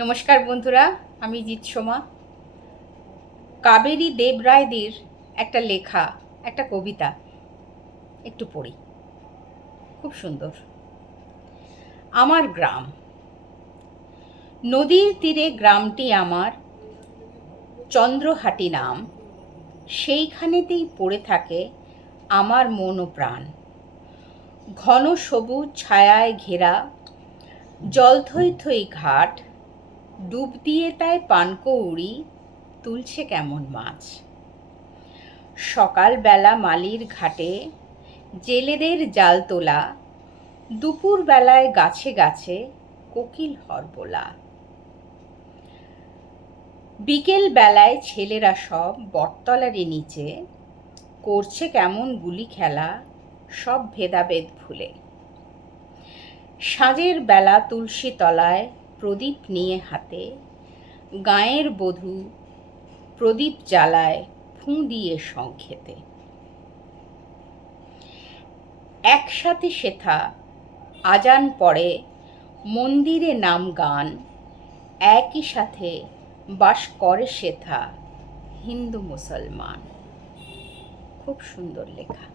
নমস্কার বন্ধুরা, আমি জিৎসোমা। কাবেরী দেবরায়দের একটা লেখা, একটা কবিতা একটু পড়ি, খুব সুন্দর। আমার গ্রাম। নদীর তীরে গ্রামটি আমার, চন্দ্রহাটি নাম। সেইখানেতেই পড়ে থাকে আমার মন ও প্রাণ। ঘন সবুজ ছায়ায় ঘেরা জলথই থই ঘাট, ডুব দিয়ে তাই পানকৌড়ি তুলছে কেমন মাছ। সকালবেলা মালির ঘাটে জেলেদের জাল তোলা, দুপুর বেলায় গাছে গাছে কোকিল হরবোলা। বিকেল বেলায় ছেলেরা সব বটতলারই নিচে করছে কেমন গুলি খেলা, সব ভেদাভেদ ভুলে। সাঁঝের বেলা তুলসী তলায় প্রদীপ নিয়ে হাতে গাঁয়ের বধূ প্রদীপ জ্বালায় ফুঁ দিয়ে সংক্ষেতে। একসাথে সেথা আজান পড়ে, মন্দিরে নাম গান, একই সাথে বাস করে সেথা হিন্দু মুসলমান। খুব সুন্দর লেখা।